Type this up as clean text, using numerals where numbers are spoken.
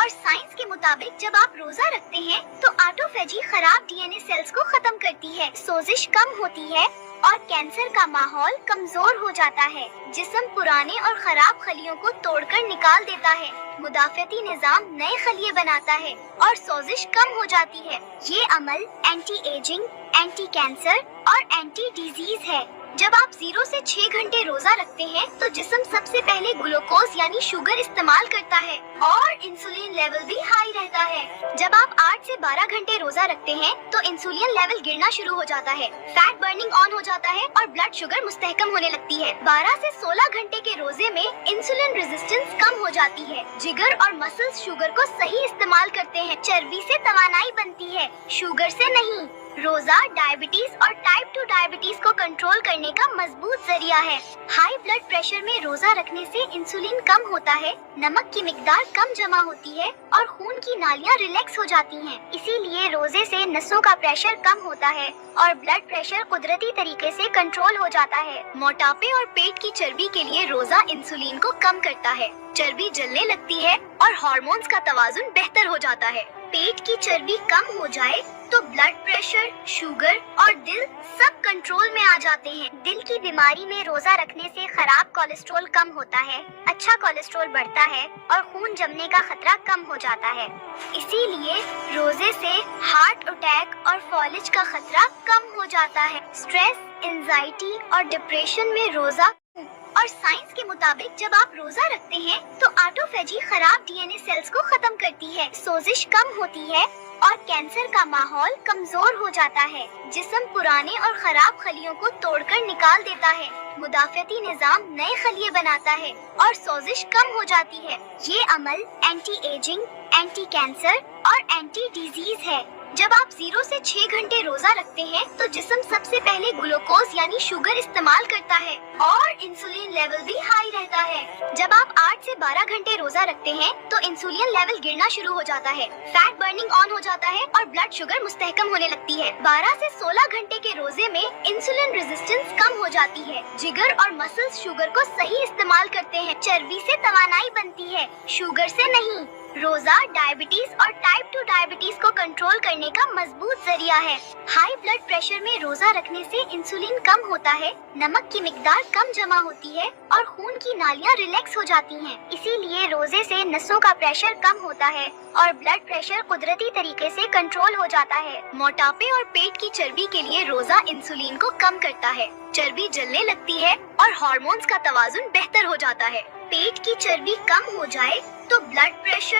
और साइंस के मुताबिक जब आप रोजा रखते हैं तो ऑटोफेजी खराब डीएनए सेल्स को खत्म करती है, सोजिश कम होती है और कैंसर का माहौल कमजोर हो जाता है। जिस्म पुराने और खराब खलियों को तोड़कर निकाल देता है, मुदाफियती निजाम नए खलिए बनाता है और सोजिश कम हो जाती है। ये अमल एंटी एजिंग, एंटी कैंसर और एंटी डिजीज है। जब आप 0 से 6 घंटे रोजा रखते हैं तो जिस्म सबसे पहले ग्लूकोज यानी शुगर इस्तेमाल करता है और इंसुलिन लेवल भी हाई रहता है। जब आप 8 से 12 घंटे रोजा रखते हैं तो इंसुलिन लेवल गिरना शुरू हो जाता है, फैट बर्निंग ऑन हो जाता है और ब्लड शुगर मुस्तहकम होने लगती है। 12 से 16 घंटे के रोजे में इंसुलिन रेजिस्टेंस कम हो जाती है, जिगर और मसल्स शुगर को सही इस्तेमाल करते हैं, चर्बी से तवानाई बनती है, शुगर से नहीं। रोजा डायबिटीज और टाइप 2 डायबिटीज को कंट्रोल करने का मजबूत जरिया है। हाई ब्लड प्रेशर में रोजा रखने से इंसुलिन कम होता है, नमक की मिकदार कम जमा होती है और खून की नालियां रिलैक्स हो जाती हैं। इसीलिए रोजे से नसों का प्रेशर कम होता है और ब्लड प्रेशर कुदरती तरीके से कंट्रोल हो जाता है। मोटापे और पेट की चर्बी के लिए रोजा इंसुलिन को कम करता है, चर्बी जलने लगती है और हार्मोन्स का तवाजुन बेहतर हो जाता है। पेट की चर्बी कम हो जाए तो ब्लड प्रेशर, शुगर और दिल सब कंट्रोल में आ जाते हैं। दिल की बीमारी में रोजा रखने से खराब कोलेस्ट्रॉल कम होता है, अच्छा कोलेस्ट्रॉल बढ़ता है और खून जमने का खतरा कम हो जाता है। इसीलिए रोजे से हार्ट अटैक और फॉलेज का खतरा कम हो जाता है। स्ट्रेस, एंजाइटी और डिप्रेशन में रोजा और साइंस के मुताबिक जब आप रोजा रखते हैं तो ऑटोफेजी खराब डीएनए सेल्स को खत्म करती है, सोजिश कम होती है और कैंसर का माहौल कमजोर हो जाता है। जिस्म पुराने और खराब खलियों को तोड़कर निकाल देता है, मुदाफियती निजाम नए खलिए बनाता है और सोजिश कम हो जाती है। ये अमल एंटी एजिंग, एंटी कैंसर और एंटी डिजीज है। जब आप 0 से 6 घंटे रोजा रखते हैं तो जिस्म सबसे पहले ग्लूकोज यानी शुगर इस्तेमाल करता है और इंसुलिन लेवल भी हाई रहता है। जब आप 8 से 12 घंटे रोजा रखते हैं तो इंसुलिन लेवल गिरना शुरू हो जाता है, फैट बर्निंग ऑन हो जाता है और ब्लड शुगर मुस्तहकम होने लगती है। 12 से 16 घंटे के रोजे में इंसुलिन रेजिस्टेंस कम हो जाती है, जिगर और मसल्स शुगर को सही इस्तेमाल करते हैं, चर्बी से तवानाई बनती है, शुगर से नहीं। रोजा डायबिटीज और टाइप 2 डायबिटीज को कंट्रोल करने का मजबूत जरिया है। हाई ब्लड प्रेशर में रोजा रखने से इंसुलिन कम होता है, नमक की मिकदार कम जमा होती है और खून की नालियां रिलैक्स हो जाती हैं। इसीलिए रोजे से नसों का प्रेशर कम होता है और ब्लड प्रेशर कुदरती तरीके से कंट्रोल हो जाता है। मोटापे और पेट की चर्बी के लिए रोजा इंसुलिन को कम करता है, चर्बी जलने लगती है और हार्मोन्स का तवाजुन बेहतर हो जाता है। पेट की चर्बी कम हो जाए तो ब्लड प्रेशर